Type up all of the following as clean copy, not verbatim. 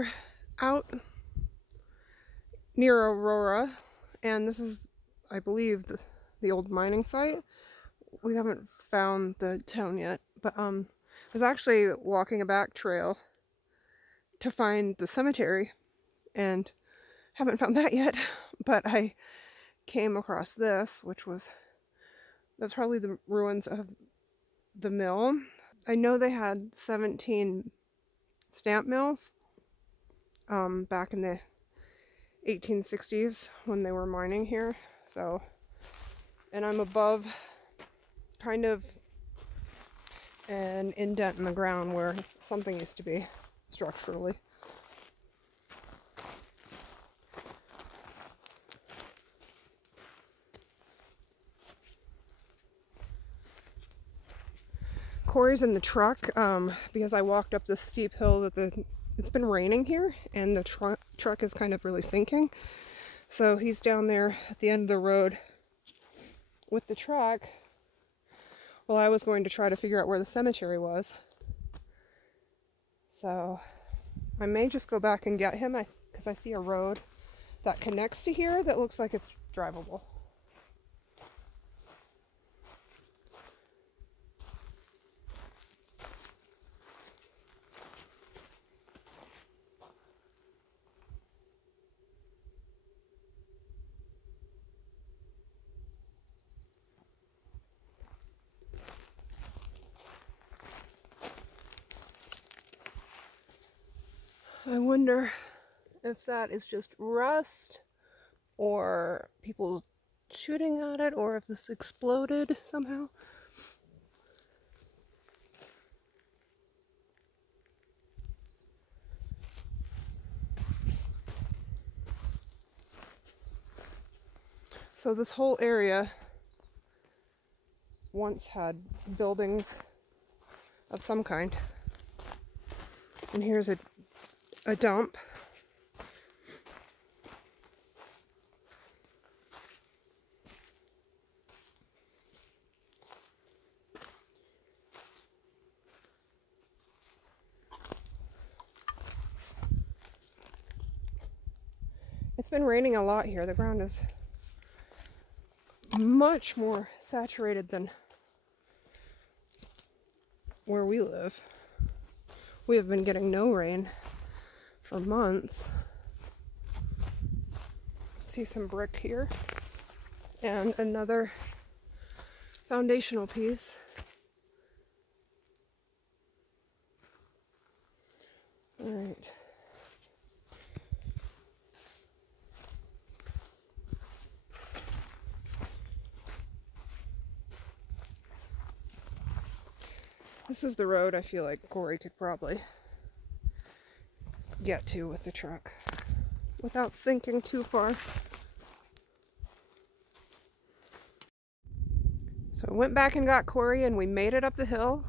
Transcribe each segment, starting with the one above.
We're out near Aurora, and this is, I believe, the old mining site. We haven't found the town yet, but I was actually walking a back trail to find the cemetery, and haven't found that yet. But I came across this, that's probably the ruins of the mill. I know they had 17 stamp mills back in the 1860s when they were mining here. So, and I'm above kind of an indent in the ground where something used to be structurally. Corey's in the truck because I walked up this steep hill that it's been raining here, and the truck is kind of really sinking. So he's down there at the end of the road with the truck. Well, I was going to try to figure out where the cemetery was. So I may just go back and get him because I see a road that connects to here that looks like it's drivable. I wonder if that is just rust or people shooting at it, or if this exploded somehow. So this whole area once had buildings of some kind. And here's a dump. It's been raining a lot here. The ground is much more saturated than where we live. We have been getting no rain for months. See some brick here and another foundational piece. All right. This is the road I feel like Corey could probably get to with the truck without sinking too far. So I went back and got Corey, and we made it up the hill,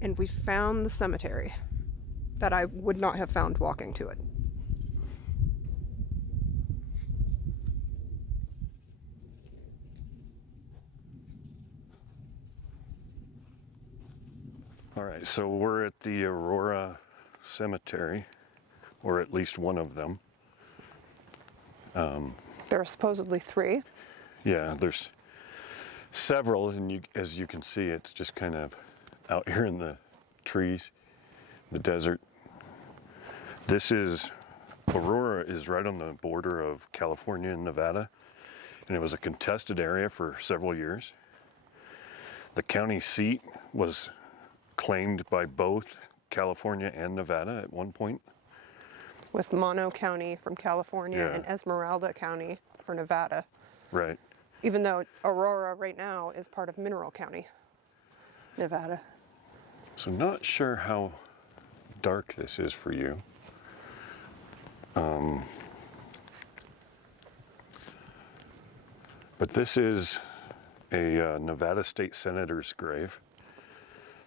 and we found the cemetery that I would not have found walking to it. All right, so we're at the Aurora Cemetery, or at least one of them. There are supposedly 3. Yeah, there's several, and as you can see, it's just kind of out here in the trees, the desert. Aurora is right on the border of California and Nevada, and it was a contested area for several years. The county seat was claimed by both California and Nevada at one point. With Mono County from California and Esmeralda County for Nevada. Right. Even though Aurora right now is part of Mineral County, Nevada. So not sure how dark this is for you. But this is a Nevada State Senator's grave.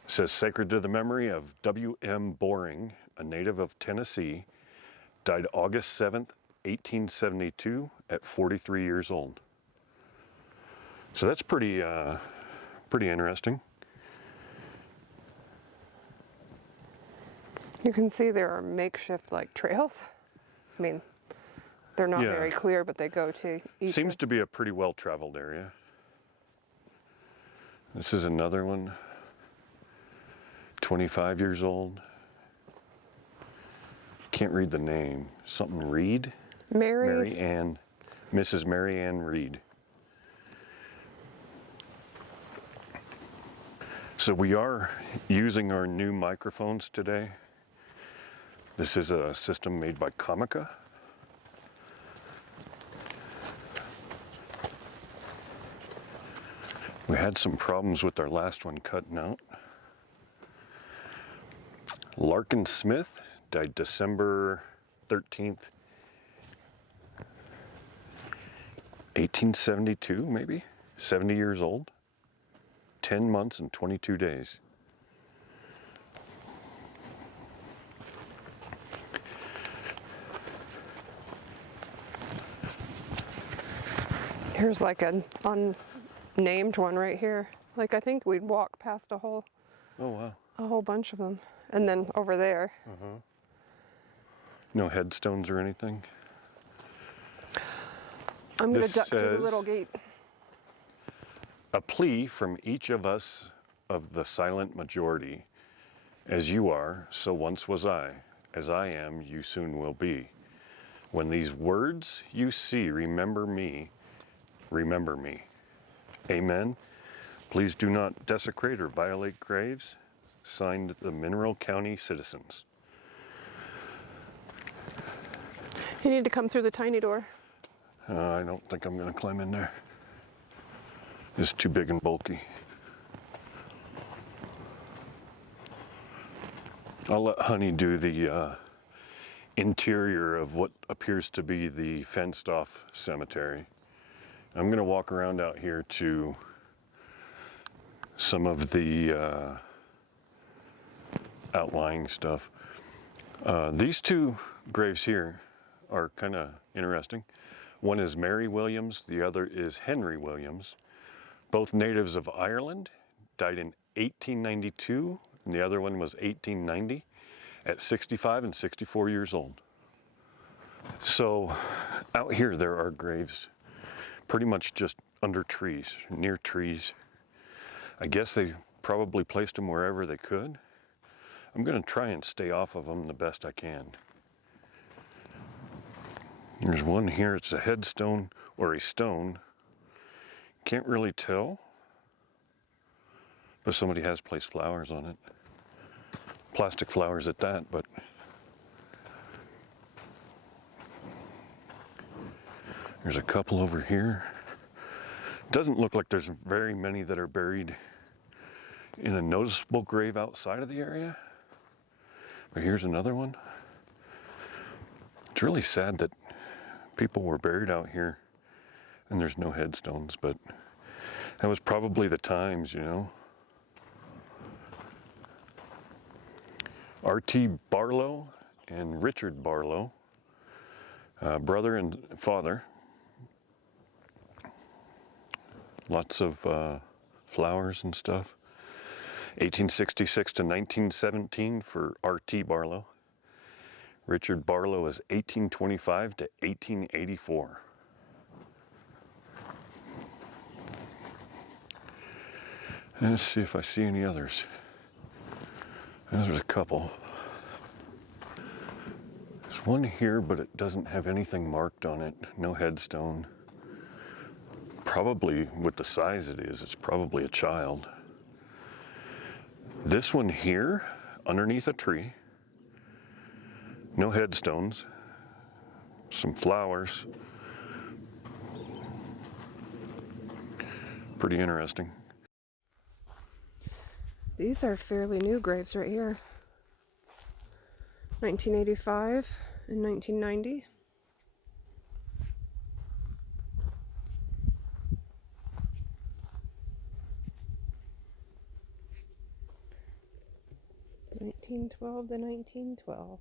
It says, sacred to the memory of W.M. Boring, a native of Tennessee, died August 7th, 1872 at 43 years old. So that's pretty interesting. You can see there are makeshift like trails. I mean, they're not Yeah. very clear, but they go to each. Seems to be a pretty well-traveled area. This is another one. 25 years old. Can't read the name. Something Reed? Mary Ann. Mrs. Mary Ann Reed. So we are using our new microphones today. This is a system made by Comica. We had some problems with our last one cutting out. Larkin Smith died December 13th, 1872, maybe? 70 years old, 10 months and 22 days. Here's like an unnamed one right here. Like I think we'd walk past Oh, wow. a whole bunch of them. And then over there. No headstones or anything? I'm going This to duck through the says- little gate. A plea from each of us of the silent majority. As you are, so once was I. As I am, you soon will be. When these words you see, remember me. Remember me. Amen. Please do not desecrate or violate graves. Signed, the Mineral County citizens. You need to come through the tiny door. I don't think I'm going to climb in there. It's too big and bulky. I'll let Honey do the interior of what appears to be the fenced off cemetery. I'm going to walk around out here to some of the outlying stuff. These two graves here are kind of interesting. One is Mary Williams, the other is Henry Williams. Both natives of Ireland, died in 1892, and the other one was 1890, at 65 and 64 years old. So out here there are graves pretty much just under trees, near trees. I guess they probably placed them wherever they could. I'm going to try and stay off of them the best I can. There's one here, it's a headstone or a stone. Can't really tell, but somebody has placed flowers on it. Plastic flowers at that, but there's a couple over here. Doesn't look like there's very many that are buried in a noticeable grave outside of the area. But here's another one. It's really sad that people were buried out here and there's no headstones, but that was probably the times, you know. R.T. Barlow and Richard Barlow, brother and father. Lots of flowers and stuff. 1866 to 1917 for R.T. Barlow. Richard Barlow is 1825 to 1884. And let's see if I see any others. There's a couple. There's one here, but it doesn't have anything marked on it. No headstone. Probably, with the size it is, it's probably a child. This one here, underneath a tree. No headstones. Some flowers. Pretty interesting. These are fairly new graves right here. 1985 and 1990. (1912 to 1912).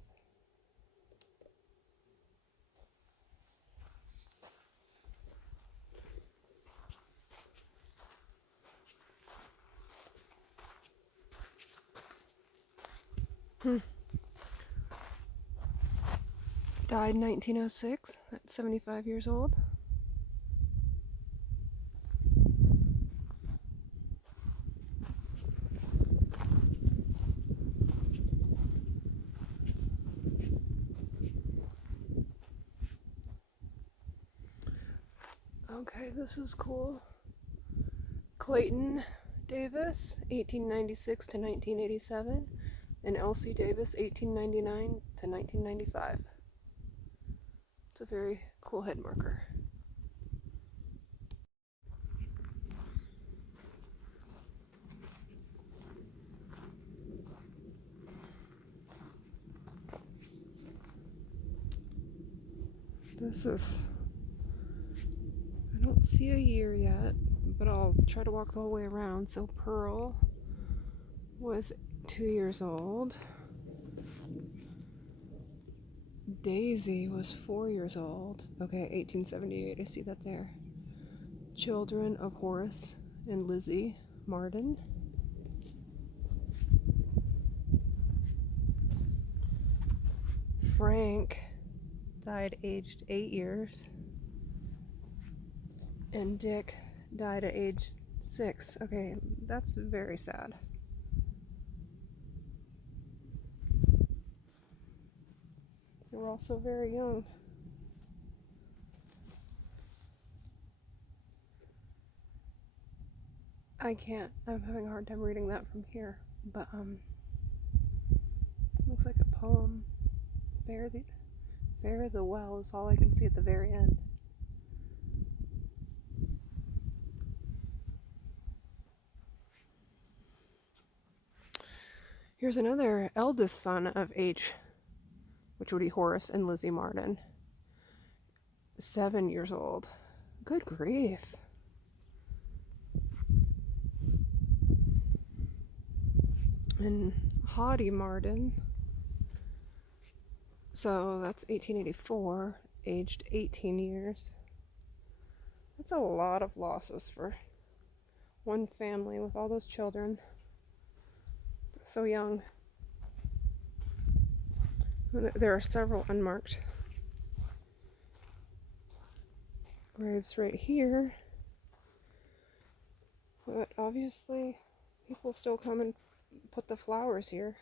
Died in 1906 at 75 years old. Okay, this is cool. Clayton Davis, 1896 to 1987, and Elsie Davis, 1899 to 1995. It's a very cool head marker. This is, I don't see a year yet, but I'll try to walk the whole way around. So Pearl was 2 years old. Daisy was 4 years old. Okay, 1878, I see that there. Children of Horace and Lizzie Marden. Frank died aged 8 years. And Dick died at age 6. Okay, that's very sad. They were also very young. I'm having a hard time reading that from here, but looks like a poem. Fare the well is all I can see at the very end. Here's another eldest son of H, which would be Horace and Lizzie Marden. 7 years old. Good grief. And Haughty Marden. So that's 1884, aged 18 years. That's a lot of losses for one family with all those children. So young. There are several unmarked graves right here. But obviously, people still come and put the flowers here.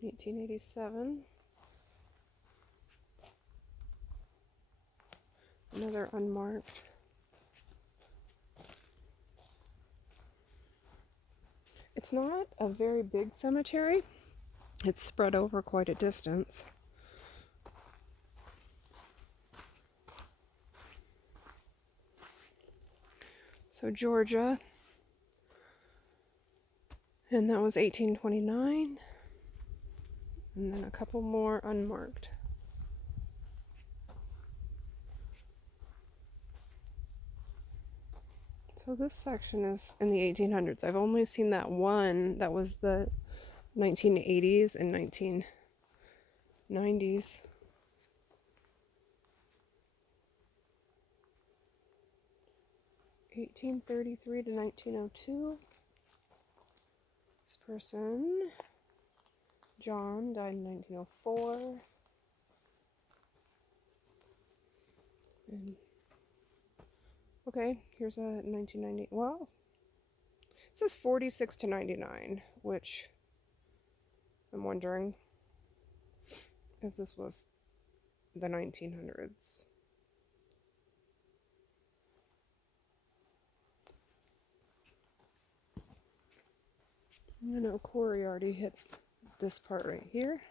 (1887). Another unmarked. It's not a very big cemetery. It's spread over quite a distance. So Georgia, and that was 1829, and then a couple more unmarked. So this section is in the 1800s. I've only seen that one that was the 1980s and 1990s. (1833 to 1902). This person, John, died in 1904. And okay, here's a 1990. Well, it says 46 to 99, which I'm wondering if this was the 1900s. I know Corey already hit this part right here,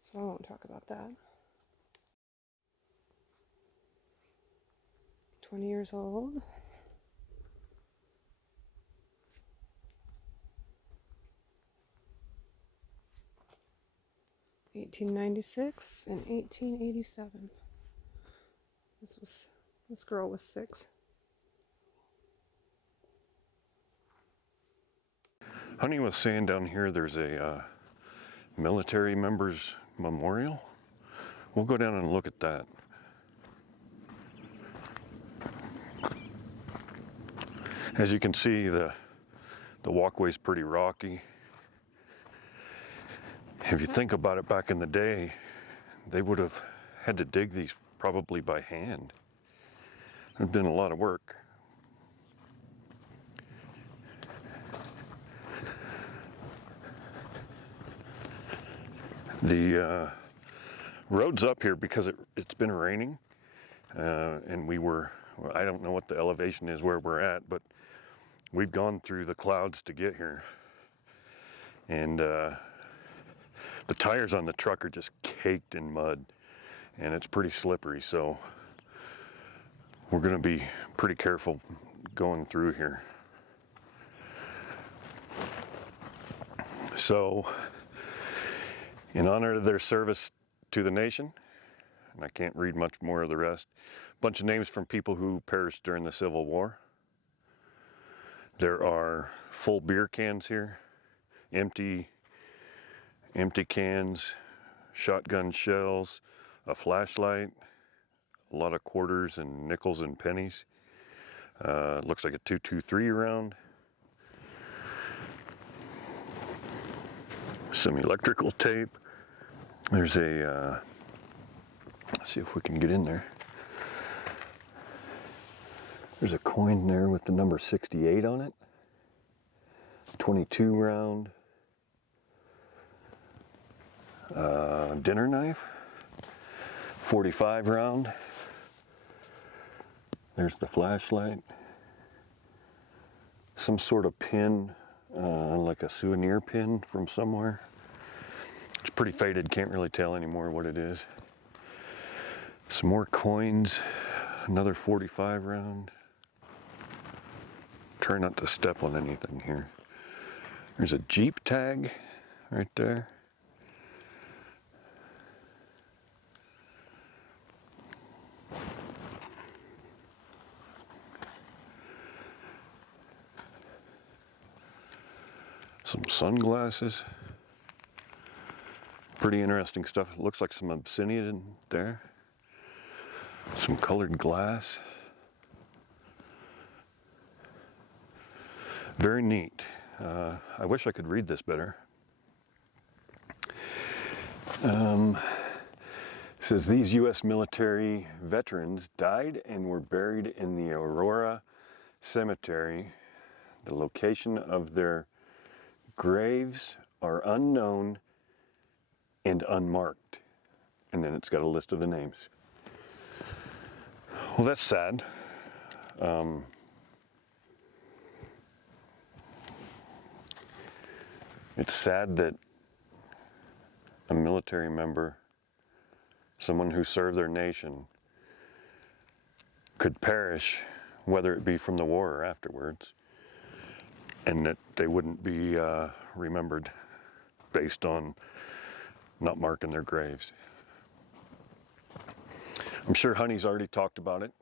so I won't talk about that. 20 years old. (1896 and 1887). This girl was 6. Honey was saying down here there's a military members memorial. We'll go down and look at that. As you can see, the walkway's pretty rocky. If you think about it, back in the day, they would have had to dig these probably by hand. There'd been a lot of work. The road's up here because it's been raining, and well, I don't know what the elevation is where we're at, but we've gone through the clouds to get here. And the tires on the truck are just caked in mud, and it's pretty slippery, so we're going to be pretty careful going through here. So, in honor of their service to the nation, and I can't read much more of the rest, a bunch of names from people who perished during the Civil War. There are full beer cans here, empty cans, shotgun shells, a flashlight, a lot of quarters and nickels and pennies. Looks like a .223 round. Some electrical tape. There's a, let's see if we can get in there. There's a coin there with the number 68 on it. 22 round. Dinner knife. 45 round. There's the flashlight. Some sort of pin, like a souvenir pin from somewhere. It's pretty faded, can't really tell anymore what it is. Some more coins, another 45 round. Try not to step on anything here. There's a Jeep tag right there. Some sunglasses. Pretty interesting stuff. It looks like some obsidian there. Some colored glass. Very neat. I wish I could read this better. It says these U.S. military veterans died and were buried in the Aurora cemetery. The location of their graves are unknown and unmarked. And then it's got a list of the names. Well, that's sad. It's sad that a military member, someone who served their nation, could perish, whether it be from the war or afterwards, and that they wouldn't be remembered based on not marking their graves. I'm sure Honey's already talked about it,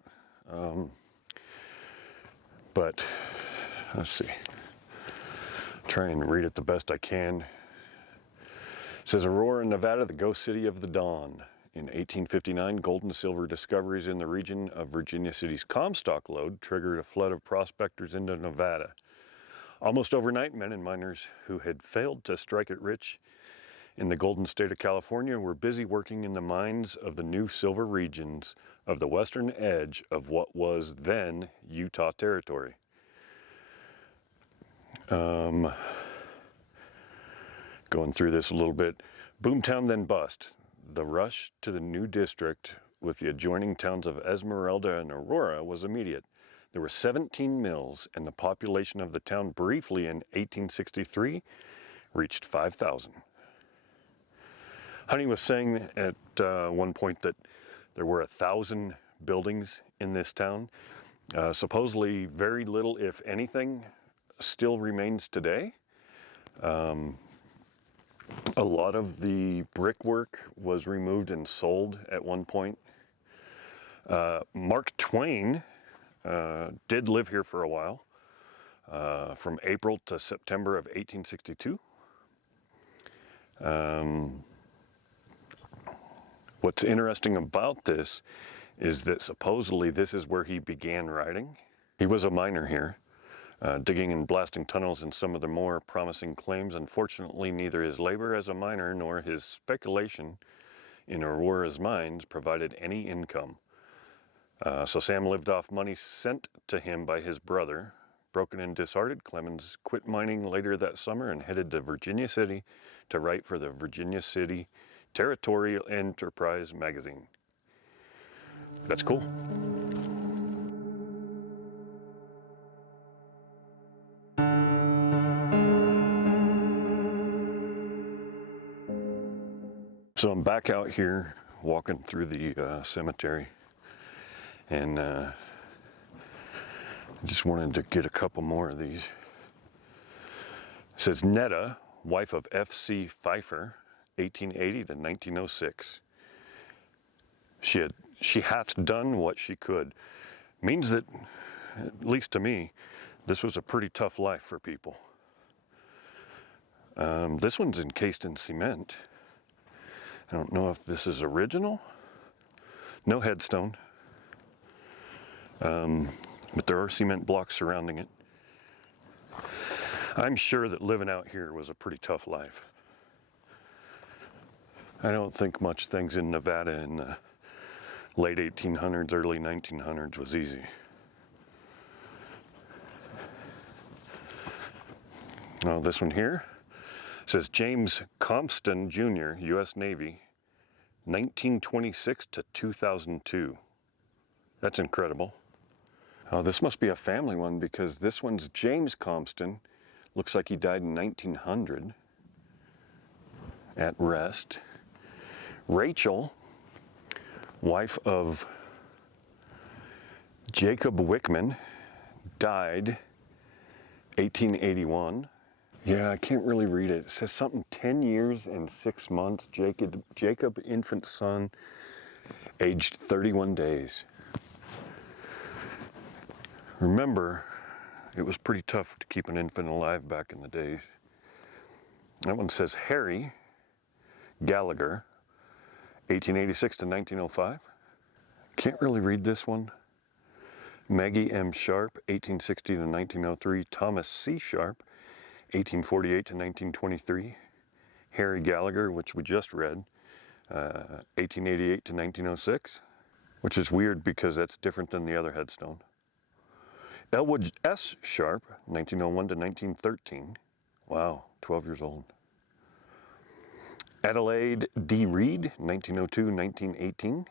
but let's see. Try and read it the best I can. It says Aurora, Nevada, the ghost city of the dawn. In 1859, gold and silver discoveries in the region of Virginia City's Comstock lode triggered a flood of prospectors into Nevada. Almost overnight, men and miners who had failed to strike it rich in the golden state of California were busy working in the mines of the new silver regions of the western edge of what was then Utah Territory. Going through this a little bit. Boomtown then bust. The rush to the new district with the adjoining towns of Esmeralda and Aurora was immediate. There were 17 mills, and the population of the town briefly in 1863 reached 5,000. Honey was saying at one point that there were 1,000 buildings in this town. Supposedly very little, if anything, still remains today. A lot of the brickwork was removed and sold at one point. Mark Twain did live here for a while, from April to September of 1862. What's interesting about this is that supposedly this is where he began writing. He was a miner here. digging and blasting tunnels in some of the more promising claims. Unfortunately, neither his labor as a miner nor his speculation in Aurora's mines provided any income. So Sam lived off money sent to him by his brother. Broken and disheartened, Clemens quit mining later that summer and headed to Virginia City to write for the Virginia City Territorial Enterprise magazine. That's cool. So I'm back out here walking through the cemetery, and I just wanted to get a couple more of these. It says Netta, wife of F.C. Pfeiffer, 1880 to 1906. She hath done what she could. Means that, at least to me, this was a pretty tough life for people. This one's encased in cement. I don't know if this is original. No headstone. But there are cement blocks surrounding it. I'm sure that living out here was a pretty tough life. I don't think much things in Nevada in the late 1800s, early 1900s was easy. Oh, this one here says James Compton Jr., U.S. Navy, 1926 to 2002. That's incredible. Oh, this must be a family one because this one's James Compton. Looks like he died in 1900 at rest. Rachel, wife of Jacob Wickman, died 1881. Yeah, I can't really read it. It says something 10 years and 6 months. Jacob, infant son, aged 31 days. Remember, it was pretty tough to keep an infant alive back in the days. That one says Harry Gallagher, 1886 to 1905. Can't really read this one. Maggie M. Sharp, 1860 to 1903. Thomas C. Sharp, 1848 to 1923. Harry Gallagher, which we just read, 1888 to 1906, which is weird because that's different than the other headstone. Elwood S. Sharp, 1901 to 1913. Wow, 12 years old. Adelaide D. Reed, 1902-1918,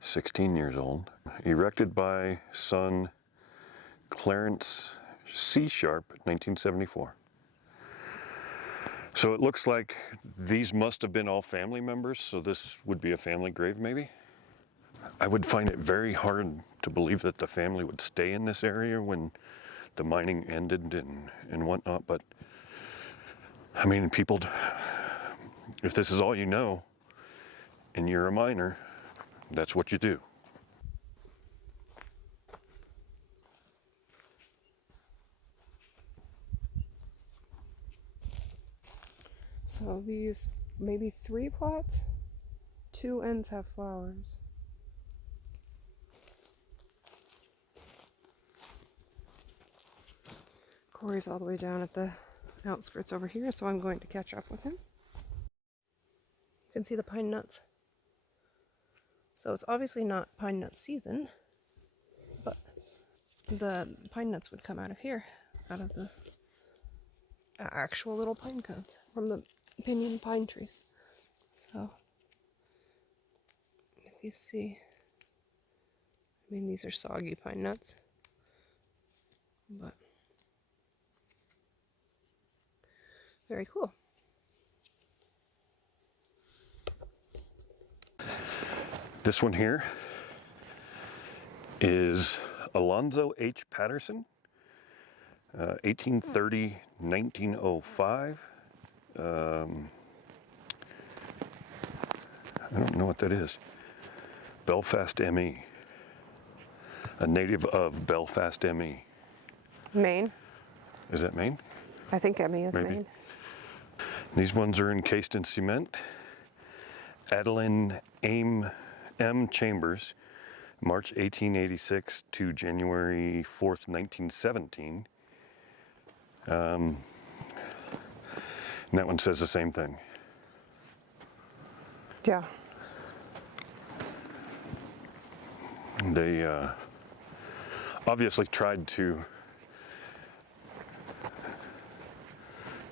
16 years old. Erected by son Clarence C. Sharp, 1974. So it looks like these must have been all family members, so this would be a family grave maybe? I would find it very hard to believe that the family would stay in this area when the mining ended and whatnot, but I mean, people, if this is all you know and you're a miner, that's what you do. So these maybe 3 plots, 2 ends have flowers. Corey's all the way down at the outskirts over here, so I'm going to catch up with him. You can see the pine nuts. So it's obviously not pine nut season, but the pine nuts would come out of here, out of the actual little pine cones from the pinyon pine trees. So if you see, I mean, these are soggy pine nuts, but very cool. This one here is Alonzo H. Patterson, 1830-1905. I don't know what that is. Belfast, ME. A native of Belfast, ME. Maine. Is that Maine? I think ME is Maybe. Maine. These ones are encased in cement. Adeline M. Chambers, March 1886 to January 4th, 1917. And that one says the same thing. Yeah. They obviously tried to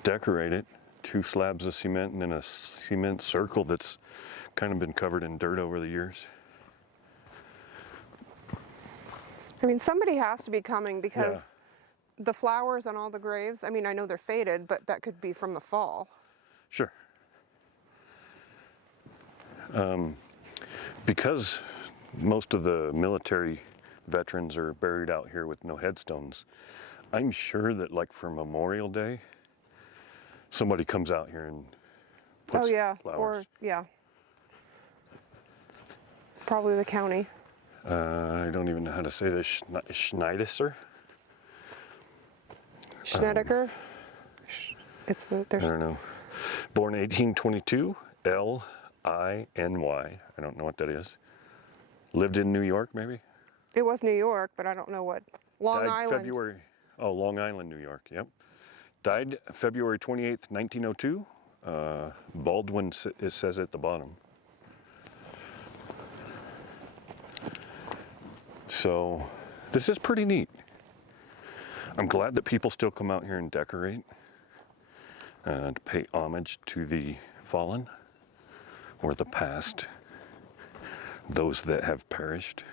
decorate it. 2 slabs of cement and then a cement circle that's kind of been covered in dirt over the years. I mean, somebody has to be coming because the flowers on all the graves, I mean, I know they're faded, but that could be from the fall. Sure. Because most of the military veterans are buried out here with no headstones, I'm sure that like for Memorial Day, somebody comes out here and puts flowers. Or probably the county. I don't even know how to say this. Schneideser? Schnedeker. I don't know. Born 1822, L-I-N-Y. I don't know what that is. Lived in New York, maybe? It was New York, but I don't know what. Long Died Island. February. Oh, Long Island, New York. Yep. Died February 28th, 1902. Baldwin, it says at the bottom. So this is pretty neat. I'm glad that people still come out here and decorate to pay homage to the fallen or the past, those that have perished.